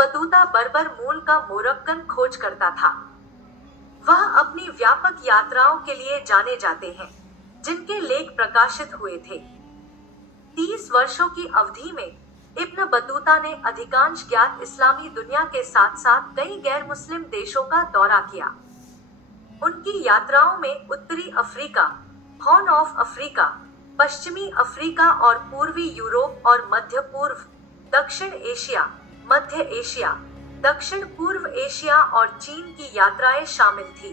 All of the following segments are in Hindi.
बतूता बर्बर मूल का मोरक्कन खोज करता था। वह अपनी व्यापक यात्राओं के लिए जाने जाते हैं, जिनके लेख प्रकाशित हुए थे। 30 वर्षों की अवधि में इब्न बतूता ने अधिकांश ज्ञात इस्लामी दुनिया के साथ साथ कई गैर मुस्लिम देशों का दौरा किया। उनकी यात्राओं में उत्तरी अफ्रीका, हॉर्न ऑफ अफ्रीका, पश्चिमी अफ्रीका और पूर्वी यूरोप और मध्य पूर्व, दक्षिण एशिया, मध्य एशिया, दक्षिण पूर्व एशिया और चीन की यात्राएं शामिल थी।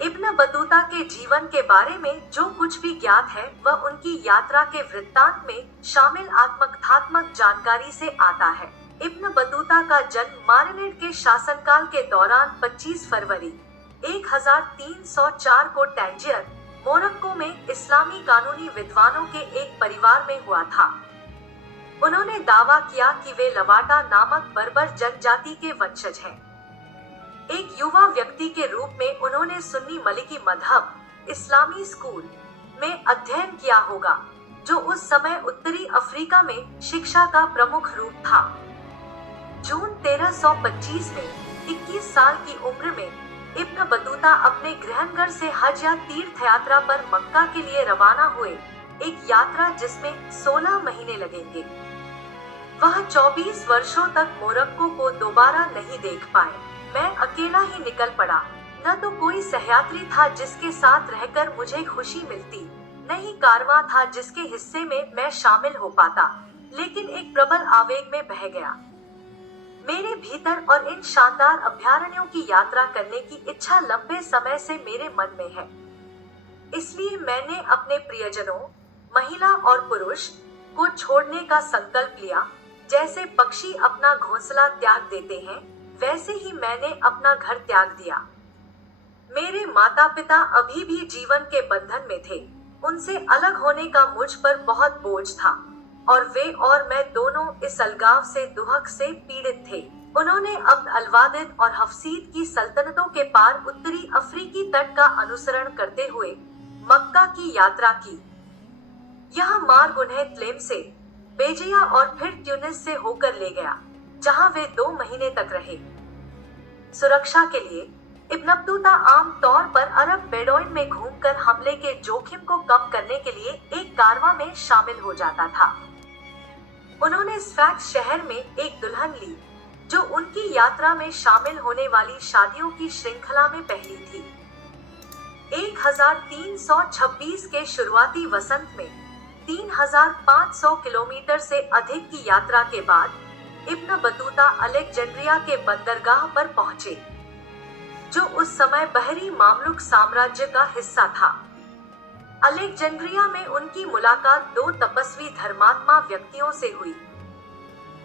इब्न बतूता के जीवन के बारे में जो कुछ भी ज्ञात है वह उनकी यात्रा के वृत्तांत में शामिल आत्मकथात्मक जानकारी से आता है। इब्न बतूता का जन्म मारिनिड के शासनकाल के दौरान 25 फरवरी 1304 को टैंजियर, मोरक्को में इस्लामी कानूनी विद्वानों के एक परिवार में हुआ था। उन्होंने दावा किया कि वे लवाटा नामक बर्बर जनजाति के वंशज हैं। एक युवा व्यक्ति के रूप में उन्होंने सुन्नी मलिकी मजहब, इस्लामी स्कूल में अध्ययन किया होगा, जो उस समय उत्तरी अफ्रीका में शिक्षा का प्रमुख रूप था। जून 1325 में 21 साल की उम्र में इब्न बतूता अपने गृहनगर से हज या तीर्थ यात्रा पर मक्का के लिए रवाना हुए, एक यात्रा जिसमें 16 महीने लगेंगे। वह 24 वर्षों तक मोरक्को को दोबारा नहीं देख पाए। मैं अकेला ही निकल पड़ा। न तो कोई सहयात्री था जिसके साथ रहकर मुझे खुशी मिलती, न ही कारवां था जिसके हिस्से में मैं शामिल हो पाता, लेकिन एक प्रबल आवेग में बह गया। मेरे भीतर और इन शानदार अभयारण्यों की यात्रा करने की इच्छा लंबे समय से मेरे मन में है। इसलिए मैंने अपने प्रियजनों, महिला और पुरुष को छोड़ने का संकल्प लिया। जैसे पक्षी अपना घोंसला त्याग देते हैं, वैसे ही मैंने अपना घर त्याग दिया। मेरे माता पिता अभी भी जीवन के बंधन में थे। उनसे अलग होने का मुझ पर बहुत बोझ था, और वे और मैं दोनों इस अलगाव से दुहक से पीड़ित थे। उन्होंने अब्द अलवादिद और हफसीद की सल्तनतों के पार उत्तरी अफ्रीकी तट का अनुसरण करते हुए मक्का की यात्रा की। यह मार्ग उन्हें त्लेम से, बेजिया और फिर ट्यूनिस से होकर ले गया, जहां वे 2 महीने तक रहे। सुरक्षा के लिए इब्न बतूता आम तौर पर अरब बेडोइन में घूमकर हमले के जोखिम को कम करने के लिए एक कारवां में शामिल हो जाता था। उन्होंने स्फैक्स शहर में एक दुल्हन ली, जो उनकी यात्रा में शामिल होने वाली शादियों की श्रृंखला में पहली थी। 1326 के शुरुआती वसंत में 3500 किलोमीटर से अधिक की यात्रा के बाद इब्न बतूता अलेक्जेंड्रिया के बंदरगाह पर पहुंचे, जो उस समय बहरी मामलुक साम्राज्य का हिस्सा था। अलेक्जेंड्रिया में उनकी मुलाकात 2 तपस्वी धर्मात्मा व्यक्तियों से हुई।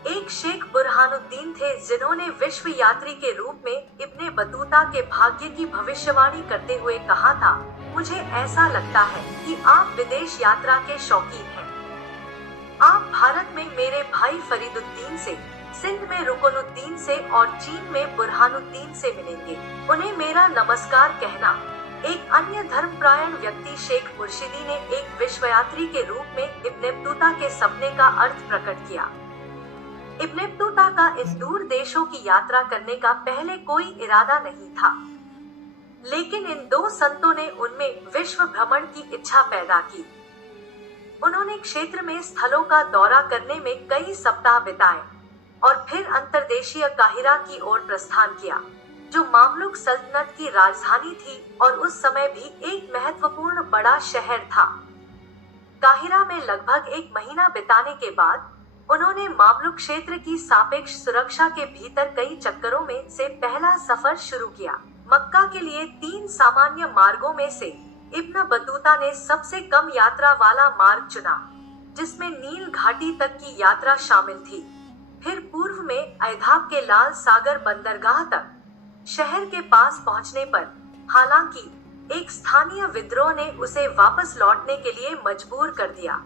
एक शेख बुरहानुद्दीन थे, जिन्होंने विश्व यात्री के रूप में इब्ने बतूता के भाग्य की भविष्यवाणी करते हुए कहा था, मुझे ऐसा लगता है कि आप विदेश यात्रा के शौकीन हैं। आप भारत में मेरे भाई फरीदुद्दीन से, सिंध में रुकनुद्दीन से और चीन में बुरहानुद्दीन से मिलेंगे। उन्हें मेरा नमस्कार कहना। एक अन्य धर्मप्रायण व्यक्ति शेख मुर्शिदी ने एक विश्वयात्री के रूप में इब्ने बतूता के सपने का अर्थ प्रकट किया। इब्ने बतूता का इन दूर देशों की यात्रा करने का पहले कोई इरादा नहीं था, लेकिन इन 2 संतों ने उनमें विश्व भ्रमण की इच्छा पैदा की। उन्होंने क्षेत्र में स्थलों का दौरा करने में कई सप्ताह बिताए और फिर अंतर्देशीय काहिरा की ओर प्रस्थान किया, जो मामलुक सल्तनत की राजधानी थी और उस समय भी एक महत्वपूर्ण बड़ा शहर था। काहिरा में लगभग 1 महीना बिताने के बाद उन्होंने मामलुक क्षेत्र की सापेक्ष सुरक्षा के भीतर कई चक्करों में से पहला सफर शुरू किया। मक्का के लिए 3 सामान्य मार्गों में से इब्न बतूता ने सबसे कम यात्रा वाला मार्ग चुना, जिसमें नील घाटी तक की यात्रा शामिल थी। फिर पूर्व में अयधाब के लाल सागर बंदरगाह तक। शहर के पास पहुंचने पर हालांकि एक स्थानीय विद्रोह ने उसे वापस लौटने के लिए मजबूर कर दिया।